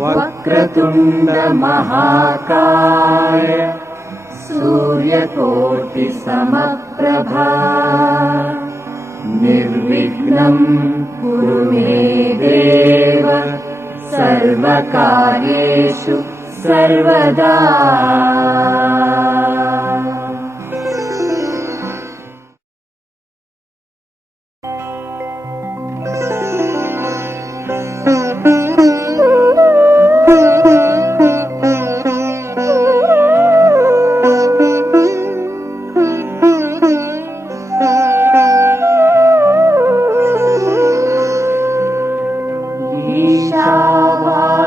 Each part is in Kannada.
वक्रतुंड महाकाय सूर्यकोटि समप्रभा निर्विघ्नं कुरु मे देव सर्वकार्येषु सर्वदा।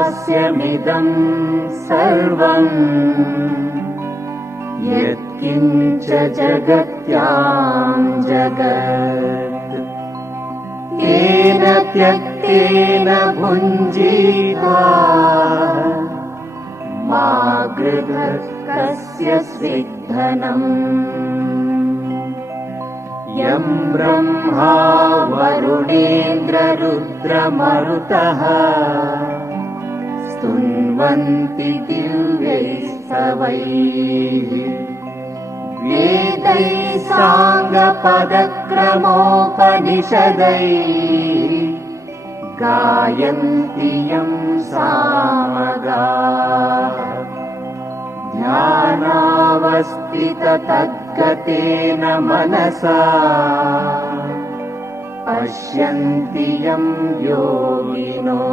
ईशावास्यमिदं सर्वं यत्किञ्च जगत्यां जगत् येन त्यक्तेन भुञ्जीता मा गृहत् कस्य स्विद्धनम्। यं ब्रह्मा वरुणेन्द्ररुद्रमरुतः स्तुन्वन्ति दिव्यैस्तवैः वेदैः साङ्गपदक्रमोपनिषदैः गायन्ति यं सामगाः। ध्यानावस्थिततद्गतेन मनसा पश्यन्ति यं योगिनो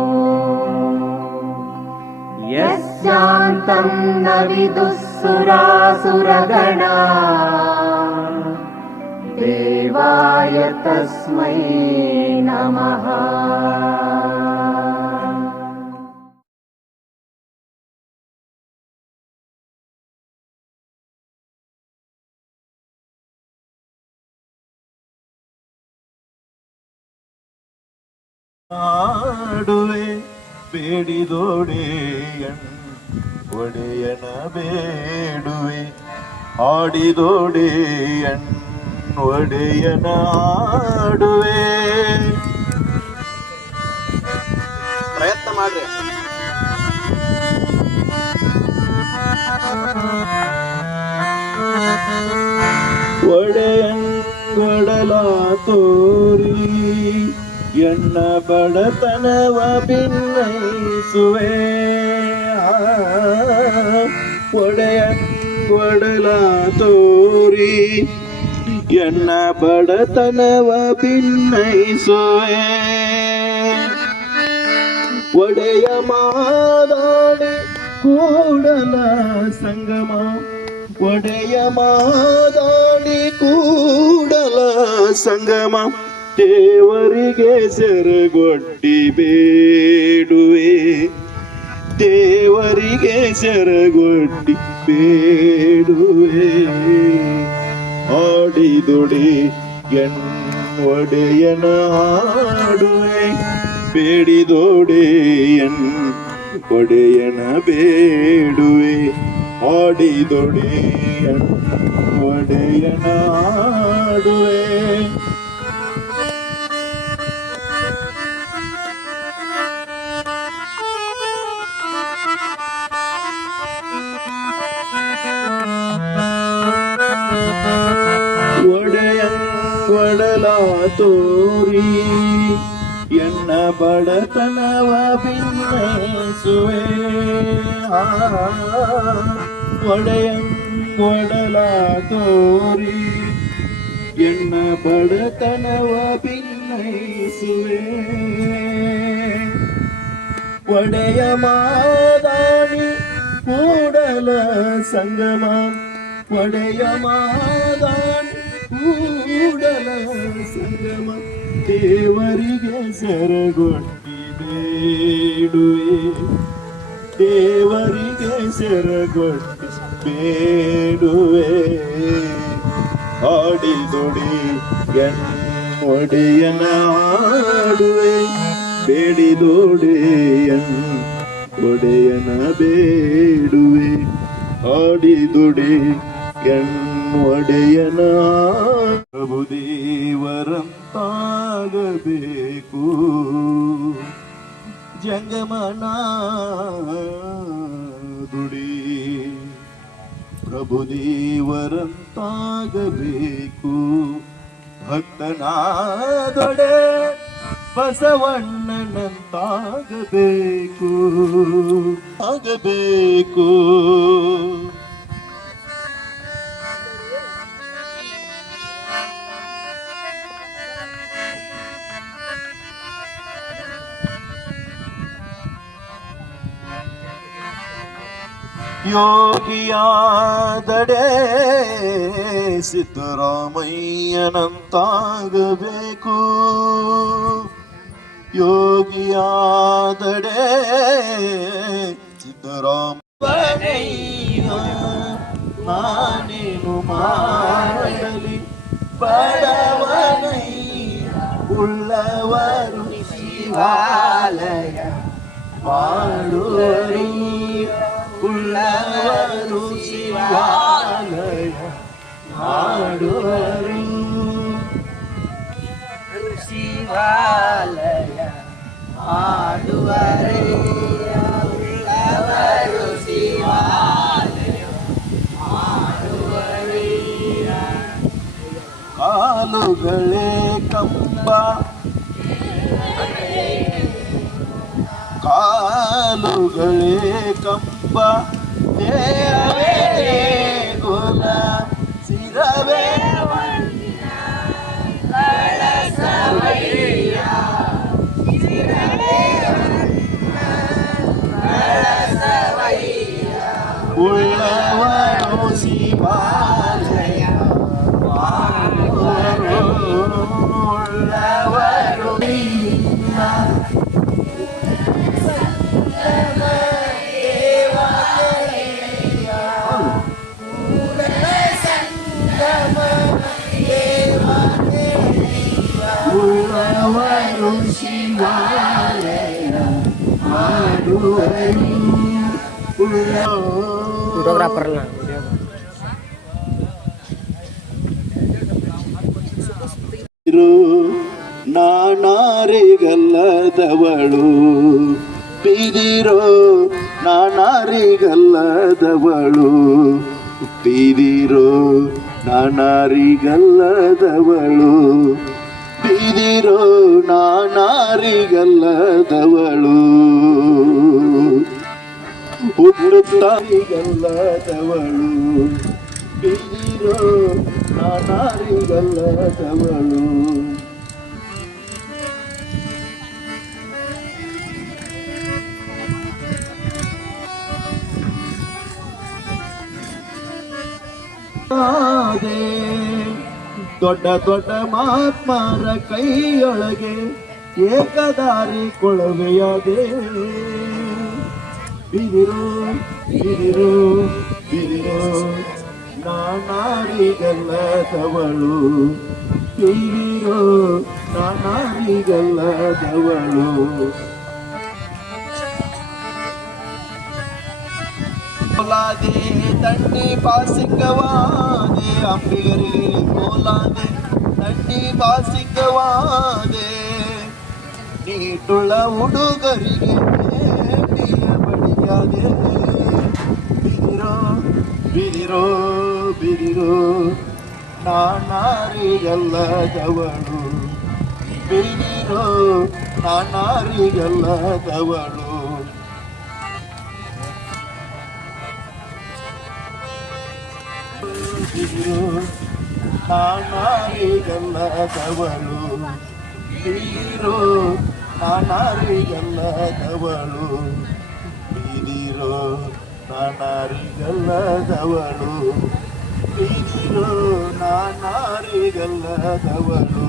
यस्यान्तं न विदुः सुरासुरगणा देवाय तस्मै नमः। ಆಡುವೆ ಬೇಡಿದೋಡೆ ಒಡೆಯನ ಬೇಡುವೆ ಆಡಿದೋಡೆ ಒಡೆಯನ ಆಡುವೆ. ಪ್ರಯತ್ನ ಮಾಡ್ರಿ. ಒಡೆಯನ್ ಕೊಡಲ ತೋರಿ ಎಣ್ಣ ಬಡತನವ ಭಿನ್ನೈಸುವೆ. ಒಡೆಯನ್ ಕೊಡಲ ತೋರಿ ಎಣ್ಣ ಬಡತನವ ಭಿನ್ನೈಸುವೆ. ಒಡೆಯ ಮಾದಾಡಿ ಕೂಡಲ ಸಂಗಮ ಒಡೆಯ ಮಾದಾಡಿ ಕೂಡಲ ಸಂಗಮ ದೇವರಿಗೆ ಸೆರಗೊಡ್ಡಿ ಬೇಡುವೆ ದೇವರಿಗೆ ಸೆರಗೊಡ್ಡಿ ಬೇಡುವೆ. ಆಡಿದೊಡೆ ಒಡೆಯನ ಆಡುವೆ ಬೇಡಿದೊಡೆ ಒಡೆಯನ ಬೇಡುವೆ ಆಡಿದೊಡೆ ಒಡೆಯನ ಆಡುವೆ. ಒಡೆಯಂಗೊಡಲ ತೋರಿ ಎನ್ನ ಬಡತನವ ಭಿನ್ನೈಸುವೆ. ಒಡೆಯಂಗೊಡಲ ತೋರಿ ಎನ್ನ ಬಡತನವ ಭಿನ್ನೈಸುವೆ. ಒಡೆಯ ಮಾದಾನಿ ಕೂಡಲ ಸಂಗಮ ಒಡೆಯ ಮಾದಾನಿ ಕೂಡಲ ಸಂಗಮ ದೇವರಿಗೆ ಸೆರಗೊಡ್ಡಿ ಬೇಡುವೆ ದೇವರಿಗೆ ಸೆರಗೊಡ್ಡಿ ಬೇಡುವೆ. ಆಡಿದೊಡೆ ಒಡೆಯನ ಆಡುವೆ ಬೇಡಿದೊಡೆ ಒಡೆಯನ ಬೇಡುವೆ ಆಡಿದೊಡೆ ಒಡೆಯನ ಪ್ರಭುದೇವರಂತಾಗಬೇಕು ಆಗಬೇಕು ಭಕ್ತನಾದೊಡೆ ಬಸವಣ್ಣನಂತಾಗಬೇಕು ಆಗಬೇಕು. ಯೋಗಿಯಾದಡೆ ಸಿದ್ದರಾಮಯ್ಯನಂತಾಗಬೇಕು ಯೋಗಿಯಾದಡೆ ಸಿದ್ದರಾಮಯ್ಯ ನಾನೇನು ಮಾಡಲಿ ಬಡವನಯ್ಯ ಉಳ್ಳವರು ಶಿವಾಲಯ ಮಾಡುವರಿ ಉಳ್ಳವರು ಶಿವಾಲಯ ಮಾಡುವರು ಶಿವಾಲಯ ಮಾಡುವರೆ ಉಳ್ಳವರು ಶಿವಾಲಯ ಮಾಡುವರೆ. ಕಾಲುಗಳೇ ಕಂಬ ಕಾಲುಗಳೇ ಕಂಬ ದೇವೇ ಗೋಲ ಶಿರವೇ ಕಳಸವಯ್ಯ ಶಿರವೇ ಕಳಸವಯ್ಯ ಉಳ್ಳವರು ಶಿವಾಲಯ ಮಾಡುವರು ಉಳ್ಳವರು ಉಳ್ಳವರು ಶಿವಾಲಯ ಮಾಡುವರು ಫೋಟೋಗ್ರಾಫರ್ ಅಲ್ಲ ನಾನಾರಿಗಲ್ಲದವಳು ಪಿದಿರೋ ನಾನಾರಿಗಲ್ಲದವಳು ಪಿದಿರೋ ನಾನಾರಿಗಲ್ಲದವಳು ಪಿದಿರೋ ನಾನಾರಿಗಲ್ಲದವಳು ಹುಟ್ಟುತ್ತಾರಿಗಲ್ಲದವಳು ಪಿದಿರೋ ನಾನಾರಿಗಲ್ಲದವಳು ದೊಡ್ಡ ದೊಡ್ಡ ಮಹಾತ್ಮರ ಕೈಯೊಳಗೆ ಏಕದಾರಿ ಕೊಳವೆಯಾದೆ ಬಿದಿರು ಬಿದಿರು ಬಿದಿರು ನಾನಾರಿಗಲ್ಲದವಳು ಬಿದಿರು ನಾನಾರಿಗಲ್ಲದವಳು ಕೋಲಾದೆ ತಣ್ಣಿ ಪಾಸಿಂಗವಾದೆ ಅಂಬಿಗರಿಗೆ ಕೋಲಾದೆ ತಣ್ಣಿ ಪಾಸಿಂಗವಾದೆ ನೀಟುಳ ಹುಡುಗರಿಗೆ ಬೇಟಿಯ ಬಡಿಯಾದೆ ಬಿದಿರೋ ಬಿದಿರೋ ಬಿದಿರೋ ನಾನಾರಿಗಲ್ಲದವಳು ಬಿದಿರೋ ನಾನಾರಿಗಲ್ಲದವಳು ಬಿದಿರೋ ನಾನಾರಿಗಲ್ಲದವಳು ಬಿದಿರೋ ನಾನಾರಿಗಲ್ಲದವಳು ಬಿದಿರೋ ನಾನಾರಿಗಲ್ಲದವಳು ಬಿದಿರೋ ನಾನಾರಿಗಲ್ಲದವಳು